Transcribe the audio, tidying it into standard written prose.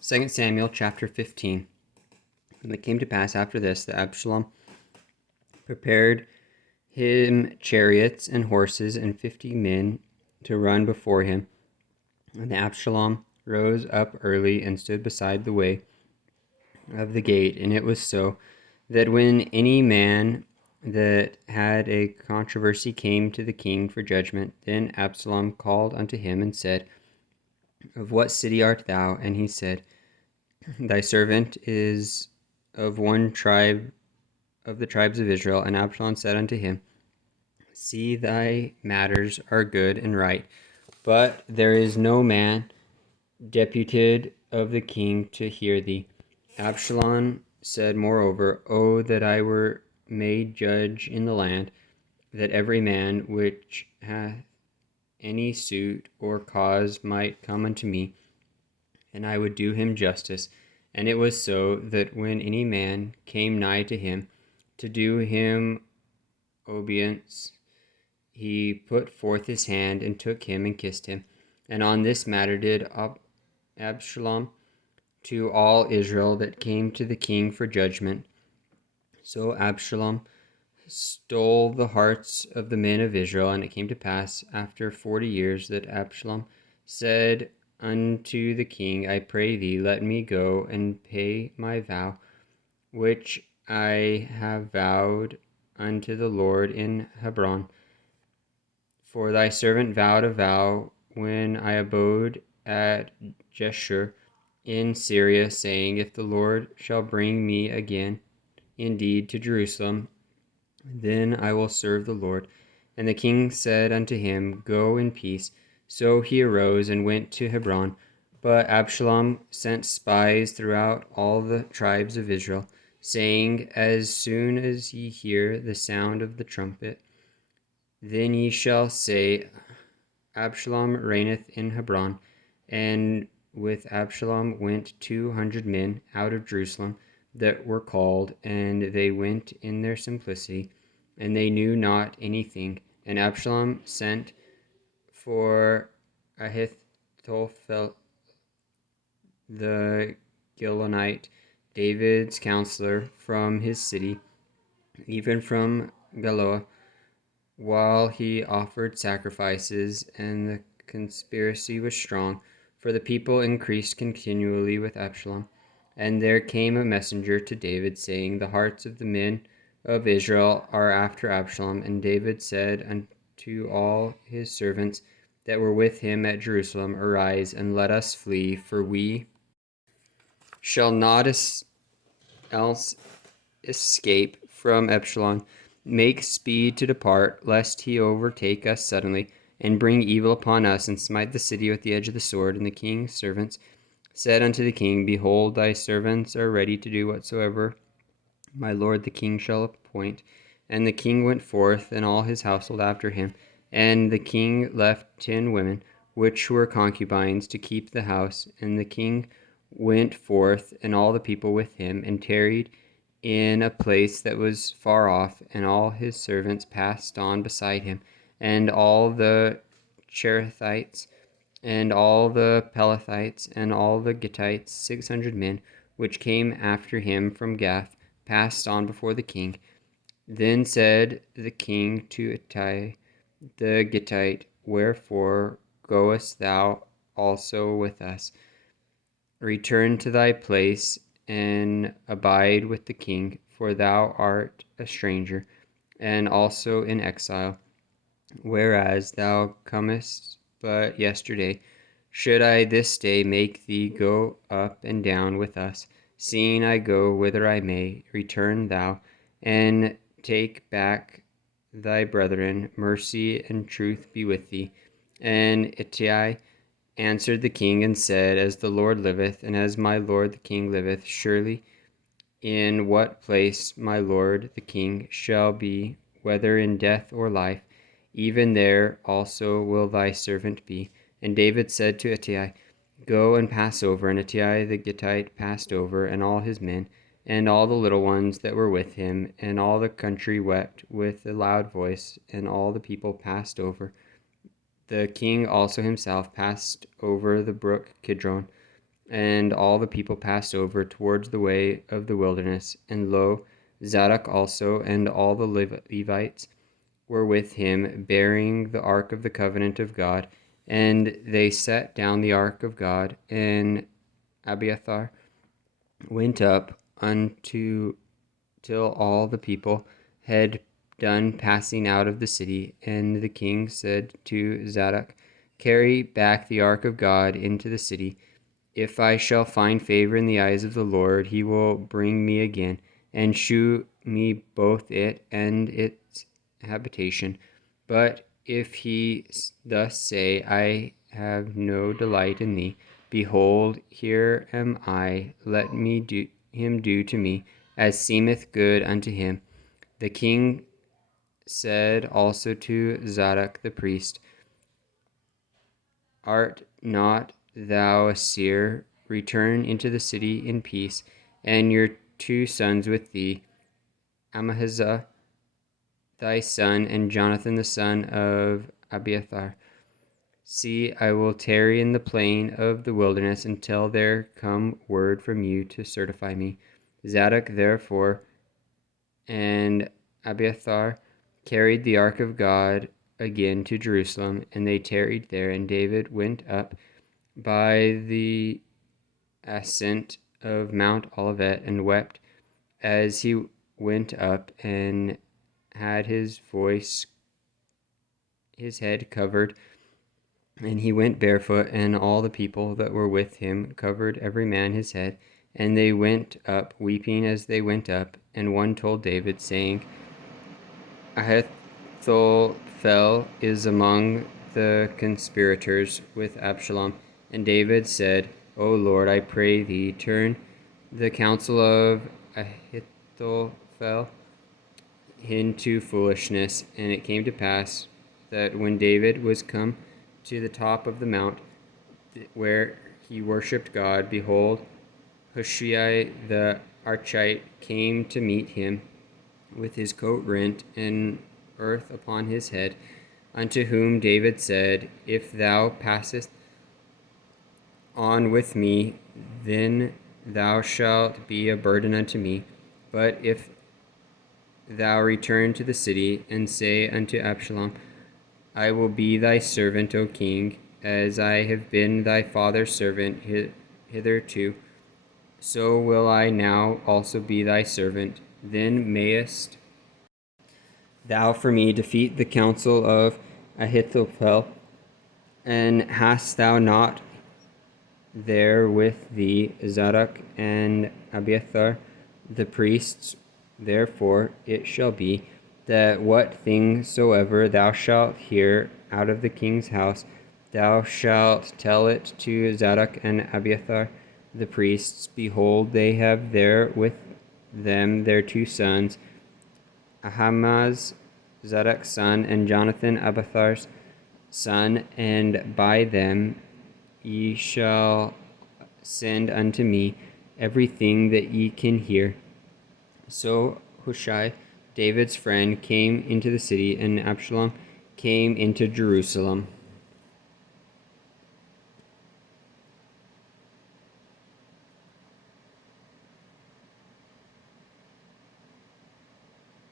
2 Samuel chapter 15. And it came to pass after this that Absalom prepared him chariots and horses and 50 men to run before him. And Absalom rose up early and stood beside the way of the gate. And it was so that when any man that had a controversy came to the king for judgment, then Absalom called unto him and said, Of what city art thou? And he said, Thy servant is of one tribe of the tribes of Israel. And Absalom said unto him, See, thy matters are good and right, but there is no man deputed of the king to hear thee. Absalom said moreover, Oh, that I were made judge in the land, that every man which hath any suit or cause might come unto me, and I would do him justice. And it was so that when any man came nigh to him to do him obeisance, he put forth his hand and took him and kissed him. And on this matter did Absalom to all Israel that came to the king for judgment. So Absalom stole the hearts of the men of Israel. And it came to pass after 40 years that Absalom said unto the king, I pray thee, let me go and pay my vow, which I have vowed unto the Lord in Hebron. For thy servant vowed a vow when I abode at Jeshurun in Syria, saying, If the Lord shall bring me again indeed to Jerusalem, then I will serve the Lord. And the king said unto him, Go in peace. So he arose and went to Hebron. But Absalom sent spies throughout all the tribes of Israel, saying, As soon as ye hear the sound of the trumpet, then ye shall say, Absalom reigneth in Hebron. And with Absalom went 200 men out of Jerusalem that were called, and they went in their simplicity, and they knew not anything. And Absalom sent for Ahithophel the Gilonite, David's counselor, from his city, even from Galoah, while he offered sacrifices, and the conspiracy was strong, for the people increased continually with Absalom. And there came a messenger to David, saying, The hearts of the men of Israel are after Absalom. And David said unto all his servants that were with him at Jerusalem, Arise, and let us flee, for we shall not else escape from Absalom. Make speed to depart, lest he overtake us suddenly, and bring evil upon us, and smite the city with the edge of the sword. And the king's servants said unto the king, Behold, thy servants are ready to do whatsoever my lord the king shall appoint. And the king went forth, and all his household after him. And the king left 10 women, which were concubines, to keep the house. And the king went forth, and all the people with him, and tarried in a place that was far off, and all his servants passed on beside him, and all the Cherethites, and all the Pelethites, and all the Gittites, 600 men, which came after him from Gath, passed on before the king. Then said the king to Ittai the Gittite, Wherefore goest thou also with us? Return to thy place, and abide with the king, for thou art a stranger, and also in exile, whereas thou comest but yesterday. Should I this day make thee go up and down with us, seeing I go whither I may? Return thou, and take back thy brethren. Mercy and truth be with thee. And Ittai answered the king and said, As the Lord liveth, and as my lord the king liveth, surely in what place my lord the king shall be, whether in death or life, even there also will thy servant be. And David said to Ittai, Go and pass over. And Ittai the Gittite passed over, and all his men, and all the little ones that were with him, and all the country wept with a loud voice, and all the people passed over. The king also himself passed over the brook Kidron, And all the people passed over towards the way of the wilderness. And lo, Zadok also and all the Levites were with him, bearing the ark of the covenant of God. And they set down the ark of God, and Abiathar went up unto till all the people had done passing out of the city. And the king said to Zadok, carry back the ark of God into the city. If I shall find favor in the eyes of the Lord, he will bring me again, and shew me both it and its habitation. But if he thus say, I have no delight in thee, behold, here am I, let me do him do to me as seemeth good unto him. The king said also to Zadok the priest, art not thou a seer? Return into the city in peace, and your 2 sons with thee, Amahazah thy son, and Jonathan the son of Abiathar. See, I will tarry in the plain of the wilderness until there come word from you to certify me. Zadok therefore and Abiathar carried the ark of God again to Jerusalem, and they tarried there. And David went up by the ascent of Mount Olivet and wept as he went up, and had his head covered. And he went barefoot, and all the people that were with him covered every man his head. And they went up, weeping as they went up. And one told David, saying, Ahithophel is among the conspirators with Absalom. And David said, O Lord, I pray thee, turn the counsel of Ahithophel into foolishness. And it came to pass that when David was come to the top of the mount where he worshipped God, behold, Hushai the Archite came to meet him with his coat rent and earth upon his head, unto whom David said, if thou passest on with me, then thou shalt be a burden unto me. But if thou return to the city, and say unto Absalom, I will be thy servant, O king, as I have been thy father's servant hitherto, so will I now also be thy servant. Then mayest thou for me defeat the counsel of Ahithophel. And hast thou not there with thee Zadok and Abiathar the priests? Therefore it shall be that what thing soever thou shalt hear out of the king's house, thou shalt tell it to Zadok and Abiathar the priests. Behold, they have there with them their 2 sons, Ahimaaz Zadok's son, and Jonathan Abiathar's son, and by them ye shall send unto me everything that ye can hear. So Hushai, David's friend, came into the city, and Absalom came into Jerusalem.